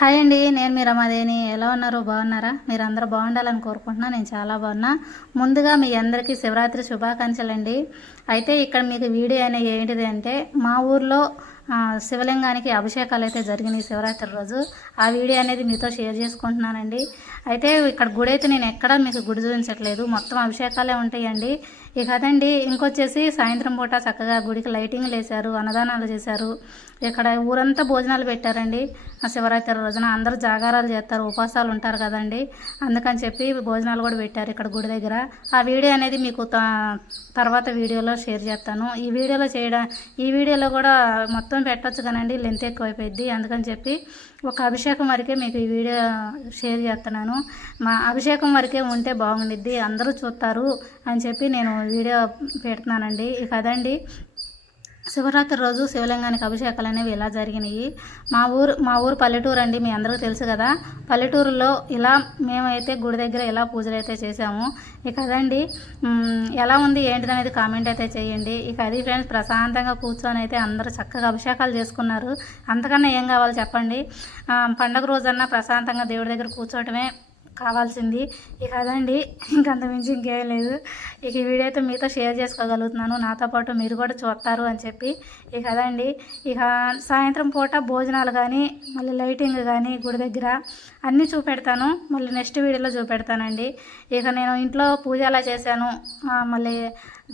Hi అండి, నేను మీ రమాదేవిని. ఎలా ఉన్నారు? బాగున్నారా? మీరు అందరూ బాగుండాలని కోరుకుంటున్నా. నేను చాలా బాగున్నా. ముందుగా మీ అందరికీ శివరాత్రి శుభాకాంక్షలు అండి. అయితే ఇక్కడ మీకు వీడియో అనేది ఏంటిది అంటే, మా ఊర్లో శివలింగానికి అభిషేకాలు అయితే జరిగినాయి శివరాత్రి రోజు. ఆ వీడియో అనేది మీతో షేర్ చేసుకుంటున్నానండి. అయితే ఇక్కడ గుడి అయితే నేను ఎక్కడా మీకు గుడి చూపించట్లేదు, మొత్తం అభిషేకాలే ఉంటాయండి. ఇక అదండి, ఇంకొచ్చేసి సాయంత్రం పూట చక్కగా గుడికి లైటింగ్లు వేశారు, అన్నదానాలు చేశారు. ఇక్కడ ఊరంతా భోజనాలు పెట్టారండి. ఆ శివరాత్రి రోజున అందరూ జాగారాలు చేస్తారు, ఉపవాసాలు ఉంటారు కదండి. అందుకని చెప్పి భోజనాలు కూడా పెట్టారు ఇక్కడ గుడి దగ్గర. ఆ వీడియో అనేది మీకు తర్వాత వీడియోలో షేర్ చేస్తాను. ఈ వీడియోలో కూడా మొత్తం పెట్టచ్చు కానండి, లెంత్ ఎక్కువైపోయింది. అందుకని చెప్పి ఒక అభిషేకం వరకే మీకు ఈ వీడియో షేర్ చేస్తున్నాను. మా అభిషేకం వరకే ఉంటే బాగుండిద్ది, అందరూ చూస్తారు అని చెప్పి నేను వీడియో పెడుతున్నానండి. ఇక అదండి, శివరాత్రి రోజు శివలింగానికి అభిషేకాలు అనేవి ఇలా జరిగినాయి. మా ఊరు పల్లెటూరు అండి, మీ అందరికీ తెలుసు కదా. పల్లెటూరులో ఇలా మేమైతే గుడి దగ్గర ఇలా పూజలు అయితే చేసాము. ఇక అదండి, ఎలా ఉంది ఏంటిది అనేది కామెంట్ అయితే చేయండి. ఇక అది ఫ్రెండ్స్, ప్రశాంతంగా కూర్చొని అయితే అందరూ చక్కగా అభిషేకాలు చేసుకున్నారు. అంతకన్నా ఏం కావాలి చెప్పండి? పండగ రోజన్నా ప్రశాంతంగా దేవుడి దగ్గర కూర్చోవటమే కావాల్సింది. ఇక అదండి, ఇంకంత మించి ఇంకేం లేదు. ఇక ఈ వీడియో అయితే మీతో షేర్ చేసుకోగలుగుతున్నాను, నాతో పాటు మీరు కూడా చూస్తారు అని చెప్పి. ఇక అదండి, ఇక సాయంత్రం పూట భోజనాలు కానీ మళ్ళీ లైటింగ్ కానీ గుడి దగ్గర అన్నీ చూపెడతాను, మళ్ళీ నెక్స్ట్ వీడియోలో చూపెడతానండి. ఇక నేను ఇంట్లో పూజ ఎలా చేశాను, మళ్ళీ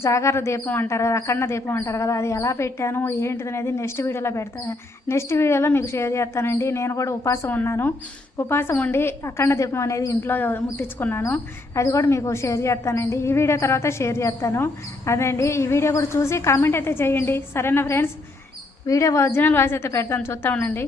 జాగర దీపం అంటారు కదా, అఖండ దీపం అంటారు కదా, అది ఎలా పెట్టాను ఏంటిది అనేది నెక్స్ట్ వీడియోలో పెడతాను. నెక్స్ట్ వీడియోలో మీకు షేర్ చేస్తానండి. నేను కూడా ఉపవాసం ఉన్నాను, ఉపవాసం ఉండి అఖండ దీపం అనేది ఇంట్లో ముట్టించుకున్నాను, అది కూడా మీకు షేర్ చేస్తానండి. ఈ వీడియో తర్వాత షేర్ చేస్తాను. అదండి, ఈ వీడియో కూడా చూసి కామెంట్ అయితే చేయండి, సరేనా ఫ్రెండ్స్? వీడియో ఒరిజినల్ వాయిస్ అయితే పెడతాను, చూస్తూ ఉండండి.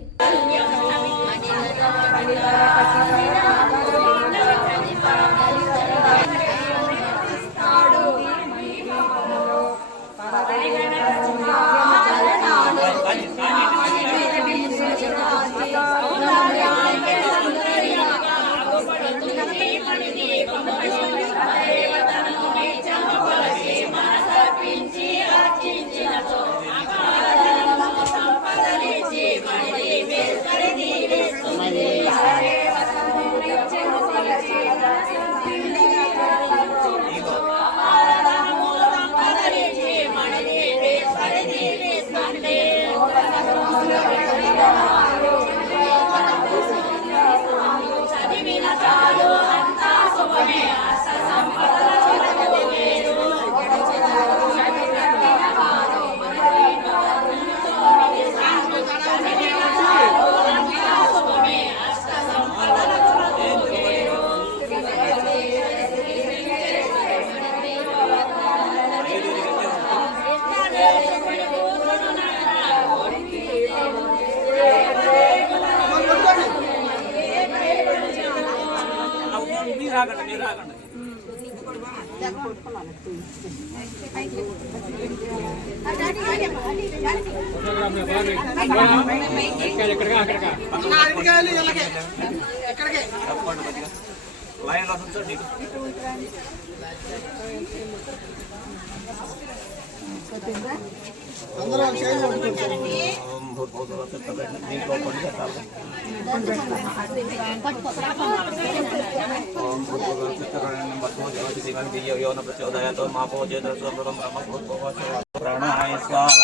प्राणाय स्वाहा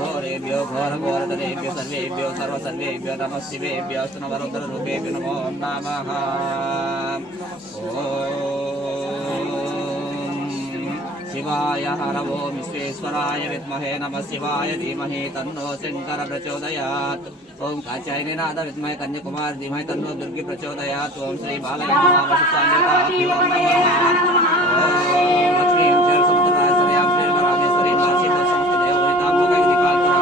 घोरेभ्यो घोरघोरतरेभ्यो सर्वेभ्यो सर्वसर्वेभ्यो नमः शिवेभ्यो नवरुद्ररूपेभ्यो नमो नमः। शिवाय हरवो विश्वेश्वराय विद्महे नमः शिवाय धीमहि तन्नो शंकर प्रचोदयात्। ओम कात्यायनीनाथ विद्महे कन्याकुमारी धीमहि तन्नो दुर्गी प्रचोदयात्। ओम श्री बालगंगाभ्यो नमः। ओम लक्ष्मीं च समुद्रराजश्रियां श्रीरामेश्वरी नासीं समस्त देवहितां लोकैकदीपांकरां।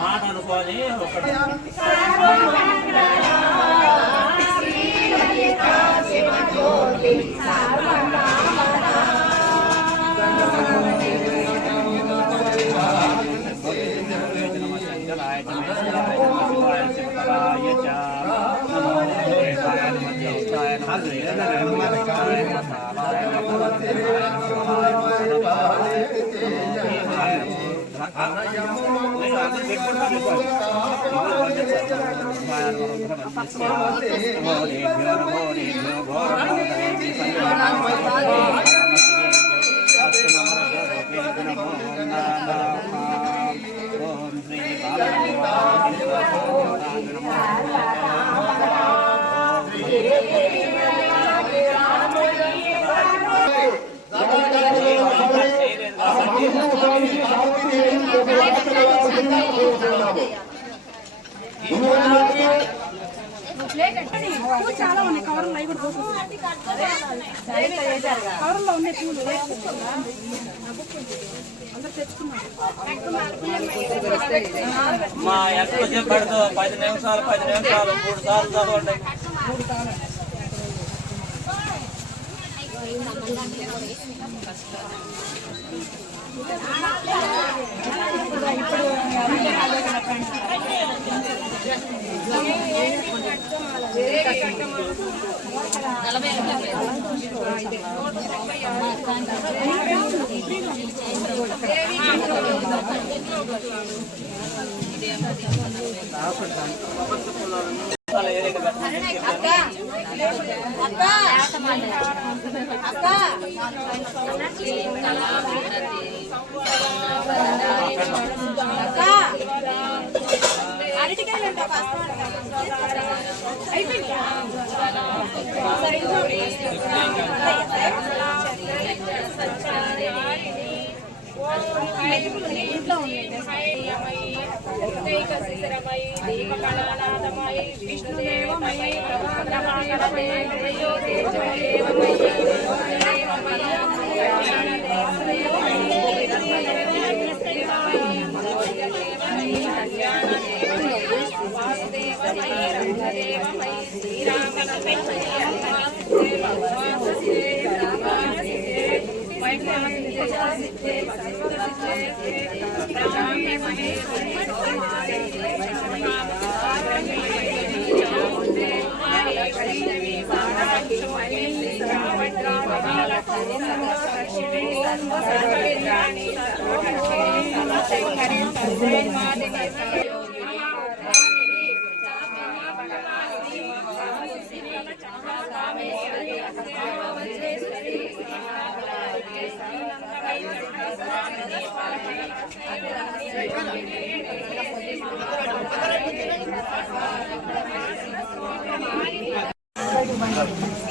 మాట అనుకోని చాలా ఉన్నాయి కవర్లో అవి కూడా కవర్లో ఉన్నాయి పూలు అందరు తెచ్చుకున్నారు. మా ఎక్కువ చెప్పాడు 10 నిమిషాలు 3 సార్లు చదవండి. శ్రీరామ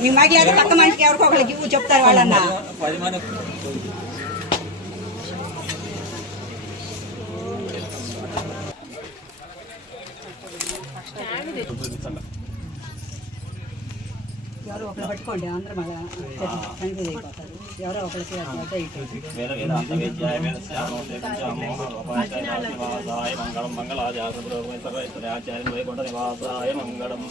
నీ మర్యాద పక్క మనిషికి ఎవరికో ఒకరికి ఇవ్వు చెప్తారు వాళ్ళన్నా. 10 మంది ఎవరో ఒకరు పట్టుకోండి, అందరూ మళ్ళీ కన్ఫ్యూజ్ అయిపోతారు. ఎవరో ఒకరికి వేద వేదాంత వేద్యాయ వేదశ్యామోపాయ మంగళం మంగళాచార్య వైకుంఠ నివాసాయ మంగళం.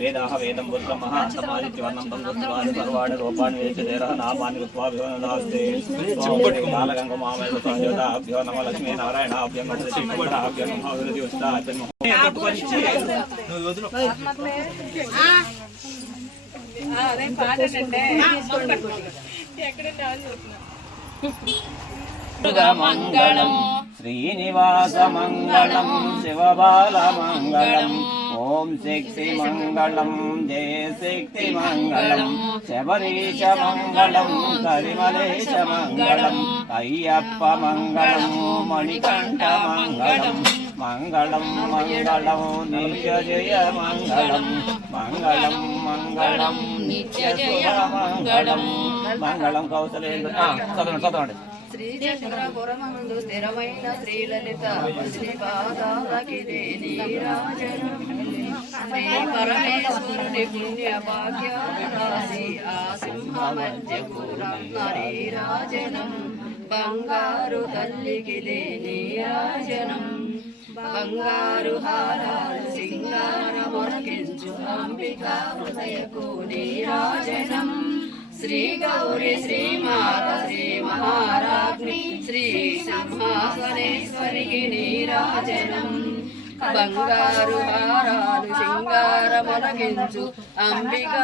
వేదాహ వేదం బుద్ధ మహాంతమాదిత్యవర్ణం తం దుర్వాణి సర్వాణి రూపాణి వేచదేర నామాని ఉత్వాభివనాస్తే కాలగంగమామయ సంయోదాభ్యో నమ లక్ష్మీ నారాయణాభ్యం శ్రీభద్రాభ్యం నమః ఉస్తాభ్యం. మంగళం శ్రీనివాస మంగళం శివబాల మంగళం. ఓం శక్తి మంగళం జయ శక్తి మంగళం. శబరీశ మంగళం కరిమలేశ మంగళం. అయ్యప్ప మంగళం మణికంఠ మంగళం. మంగళం మంగళం నిత్య జయ మంగళం. మంగళం మంగళం నిత్య జయ మంగళం. మంగళం కౌశలేంద్ర చదవండి. శ్రీచక్రపురమందు స్థిరమైన శ్రీలలిత శ్రీపాదాలకిదే నీరాజనం. శ్రీ పరమేశ్వరుని పుణ్య భాగ్యారాశి ఆ సింహ మధ్యపురం నీరాజనం. బంగారు తల్లికిదే నీరాజనం. బంగారు హారాలు సింగార మొరకించు అంబికా హృదయకు నీరాజనం. శ్రీ గౌరి శ్రీ మాత శ్రీ మహారాజ్ఞి శ్రీ సింహాసనేశ్వరికి నీరాజనం. బంగారు హారాలు సింగార మొలగించు అంబిక